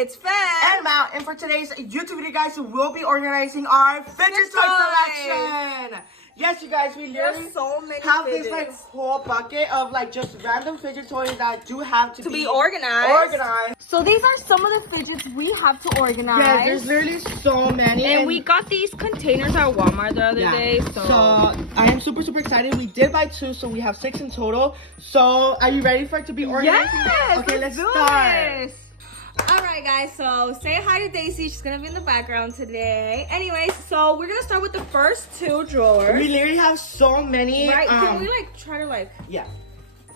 it's Fed and Mount, and for today's YouTube video, guys, we'll be organizing our fidget toy collection. Yes, you guys, we literally so many have fidgets. this like whole bucket of like just random fidget toys that do have to be organized. So these are some of the fidgets we have to organize. Yeah, there's literally so many. And we got these containers at Walmart the other day. So I am super excited. We did buy 2, so we have 6 in total. So are you ready for it to be organized? Yes, okay, let's do start. this. Alright guys, so say hi to Daisy. She's gonna be in the background today. Anyways, so we're gonna start with the first 2 drawers. We literally have so many. Right, can we like try to like yeah.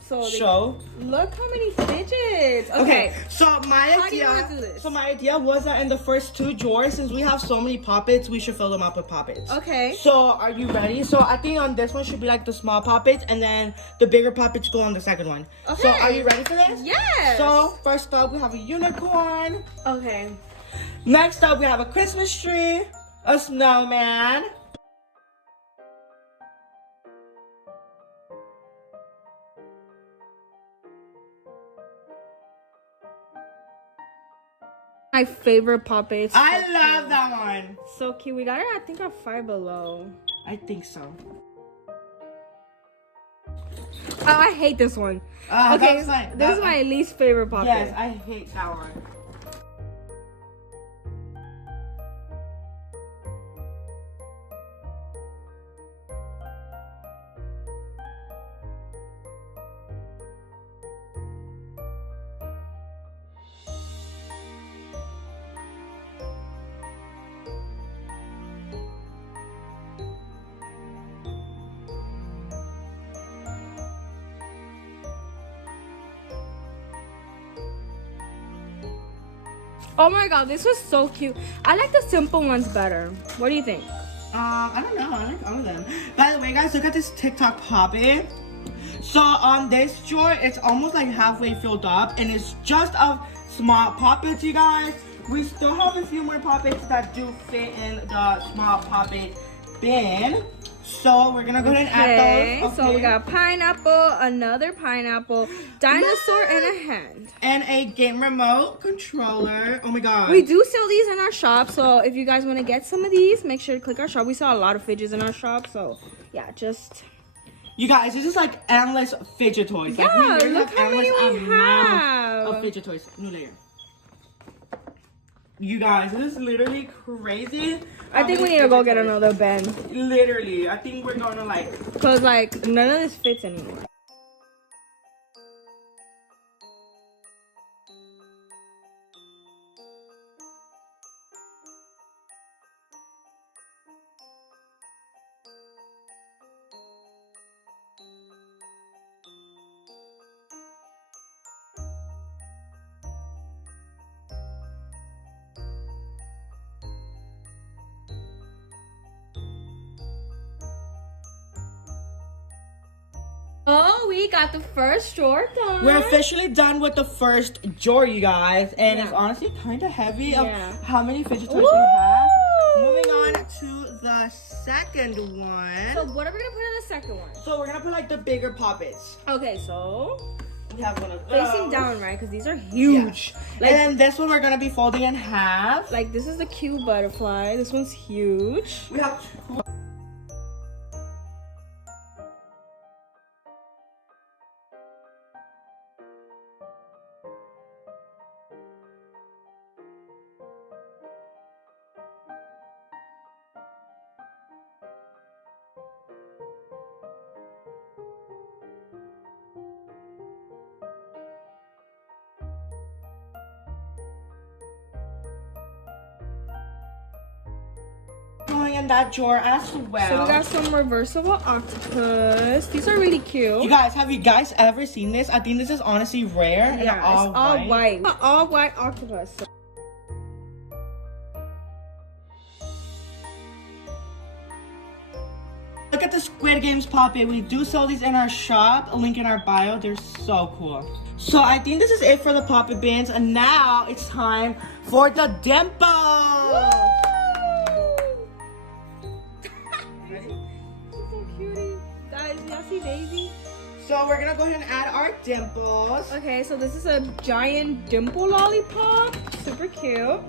So show. Look how many fidgets. Okay, so my how do you wanna do this? idea was that in the first 2 drawers, since we have so many poppets, we should fill them up with poppets. Okay. So are you ready? So I think on this one should be like the small poppets, and then the bigger poppets go on the second one. Okay. So are you ready for this? Yes. So first up, we have a unicorn. Okay. Next up, we have a Christmas tree, a snowman. My favorite poppets. I love that one. So cute. We got it, I think, at Five Below. I think so. Oh, I hate this one. Okay, this is my least favorite poppet. Yes, I hate that one. Oh my god, this was so cute. I like the simple ones better. What do you think? I don't know. I like all of them. By the way, guys, look at this TikTok poppet. So on this drawer, it's almost like halfway filled up, and it's just of small poppets, you guys. We still have a few more poppets that do fit in the small poppet bin. So we're gonna go ahead and add those. Okay. So we got pineapple, another pineapple, dinosaur, and a hand. And a game remote controller. Oh my god. We do sell these in our shop, so if you guys want to get some of these, make sure to click our shop. We sell a lot of fidgets in our shop, so yeah, just... You guys, this is like endless fidget toys. Yeah, like, we look have how many endless we amount have. of fidget toys. New layer. You guys, this is literally crazy. I think we need to go get another bin. Literally, I think we're gonna like... Because like, none of this fits anymore. Oh, we got the first drawer done. We're officially done with the first drawer, you guys. And it's honestly kind of heavy of how many fidget toys we have. Moving on to the second one. So what are we going to put in the second one? So we're going to put like the bigger poppets. Okay, so... We have one of those. Facing down, right? Because these are huge. Yeah. Like, and then this one we're going to be folding in half. Like this is the cute butterfly. This one's huge. We have 2. Going in that drawer as well. So we got some reversible octopus. These are really cute. You guys, have you guys ever seen this? I think this is honestly rare. Yeah, and all white. All white octopus. Look at the Squid Games poppet. We do sell these in our shop. A link in our bio. They're so cool. So I think this is it for the poppet bins. And now it's time for the dimples. So cutie. Guys, y'all see Daisy? So we're gonna go ahead and add our dimples. Okay, so this is a giant dimple lollipop. Super cute.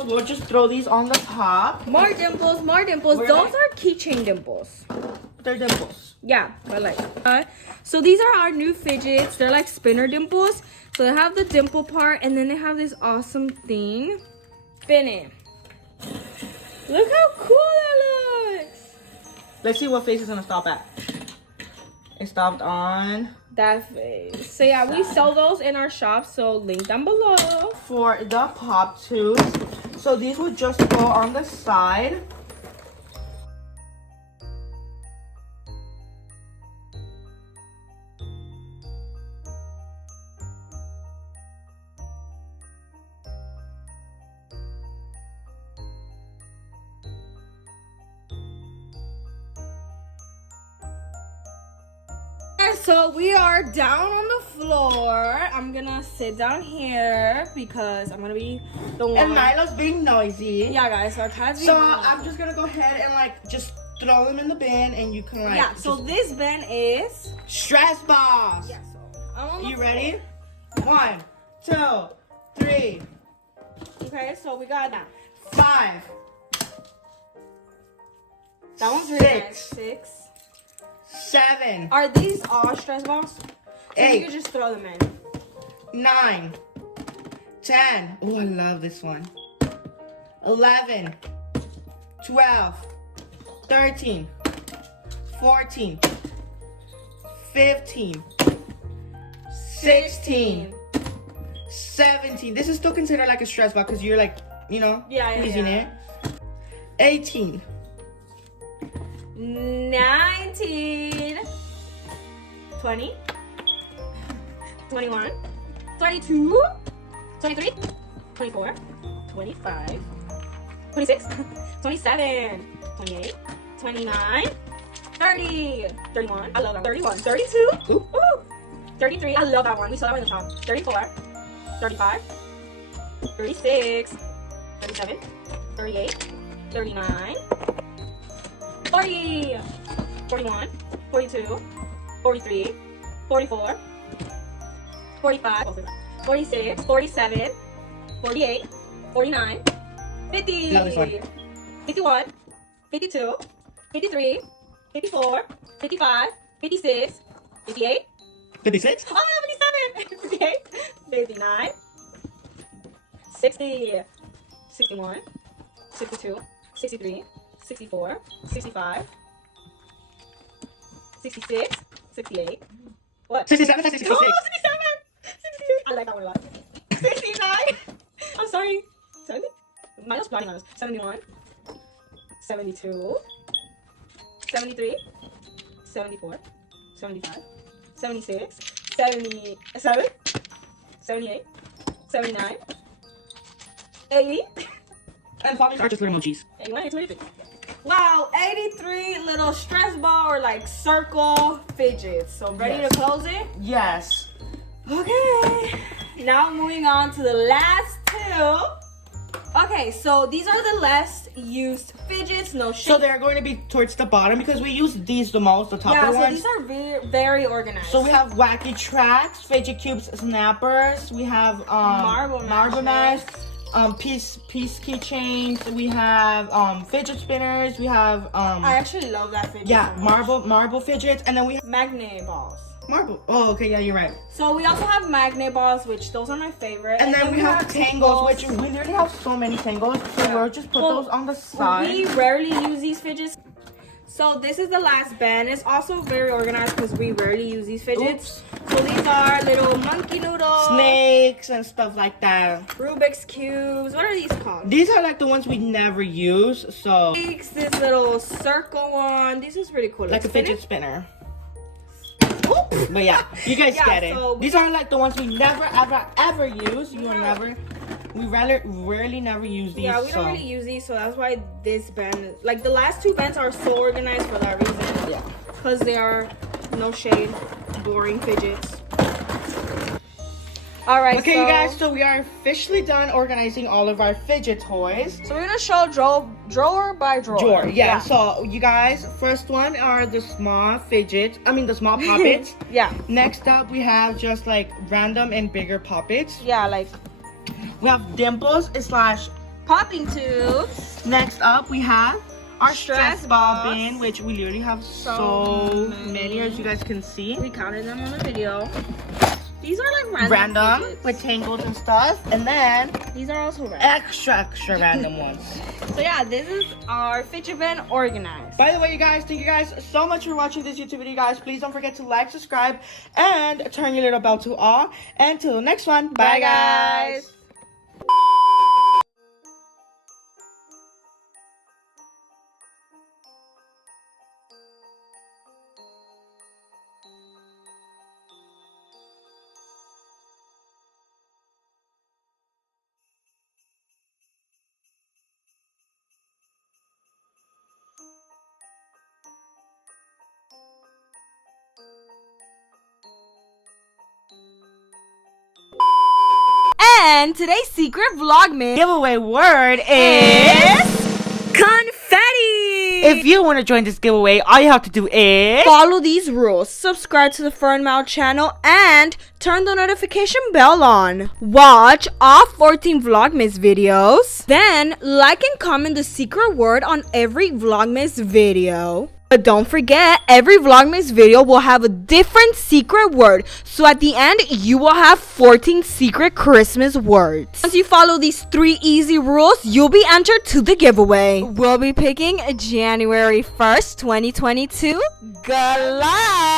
We'll just throw these on the top. More dimples, more dimples. Those are keychain dimples. They're dimples. Yeah, I like. So these are our new fidgets. They're like spinner dimples. So they have the dimple part, and then they have this awesome thing. Spin it. Look how cool that looks. Let's see what face is gonna stop at. It stopped on that face. So yeah, we sell those in our shop. So link down below. For the pop tubes. So these would just go on the side. So we are down on the floor. I'm gonna sit down here because I'm gonna be the one. And Milo's being noisy. Yeah, guys. So our cat's So I'm just gonna go ahead and like just throw them in the bin, and you can like. Yeah. So this bin is stress balls. Yeah. So I'm on the You floor. ready? 1, 2, 3. Okay. So we got that. 5. That one's really 6. nice. 6. 7. Are these all stress balls? So 8. you can just throw them in. 9. 10. Oh, I love this one. 11. 12. 13. 14. 15. 16. 17. This is still considered like a stress ball because you're like, you know, using it. 18. 19, 20, 21, 22, 23, 24, 25, 26, 27, 28, 29, 30, 31, I love that one, 31, 32, Ooh. 33, I love that one, we saw that one in the shop, 34, 35, 36, 37, 38, 39, 40, 41, 42, 43, 44, 45, 46, 47, 48, 49, 50, Love this one. 51, 52, 53, 54, 55, 56, 58, 56. oh, 57, 58, 59, 60, 61, 62, 63, 64, 65, 66, 68. What? 67, 66. Oh, 67! 68. I like that one a lot. 69. I'm sorry. 70? Minus blotting minus. 71. 72. 73. 74. 75. 76. 77. 78. 79. 80. And poppies are just little emojis. 81. 83. Wow, 83 little stress ball or like circle fidgets. So ready to close it? Yes. Okay. Now moving on to the last two. Okay, so these are the less used fidgets. No shit. So they're going to be towards the bottom because we use these the most, the top yeah, so ones. these are very, very organized. So we have wacky tracks, fidget cubes, snappers. We have marble mash, piece keychains. We have fidget spinners. We have I actually love that fidget. yeah, so much. marble fidgets, and then we have magnet balls. marble. Oh, okay, yeah, you're right. So we also have magnet balls, which those are my favorite. And then we have tangles, which we literally have so many tangles. So we'll just put those on the side. We rarely use these fidgets. So this is the last bin. It's also very organized because we rarely use these fidgets. Oops. So these are little monkey noodles, Snakes and stuff like that. Rubik's cubes. What are these called? These are like the ones we never use. So This little circle one. This is pretty cool. like a Spin fidget it. spinner. Ooh, But yeah, you guys Yeah, get it. so These are like the ones we never, ever use. We rarely never use these. Yeah, we don't really use these, so that's why this band, like the last two bands are so organized for that reason. Yeah. Because they are, no shade, boring fidgets. Alright, Okay, you guys, so we are officially done organizing all of our fidget toys. So we're gonna show drawer by drawer. Yeah. So you guys, first one are the small the small puppets. Yeah. Next up, we have just like random and bigger puppets. Yeah, like We have dimples / popping tubes. Next up, we have our stress ball balls. bin, which we literally have so many, as you guys can see. We counted them on the video. These are like Random fidgets. with tangles and stuff, and then These are also random. extra random ones. So yeah, this is our fidget bin organized. By the way, you guys, thank you guys so much for watching this YouTube video, guys. Please don't forget to like, subscribe, and turn your little bell to all. And till the next one, bye guys. And today's secret Vlogmas Giveaway word is confetti. if you want to join this giveaway, all you have to do is Follow these rules, subscribe to the Fern Mouth channel, and turn the notification bell on. Watch all 14 Vlogmas videos. Then like and comment the secret word on every Vlogmas video. But don't forget, every Vlogmas video will have a different secret word. So at the end, you will have 14 secret Christmas words. Once you follow these 3 easy rules, you'll be entered to the giveaway. We'll be picking January 1st, 2022. Good luck!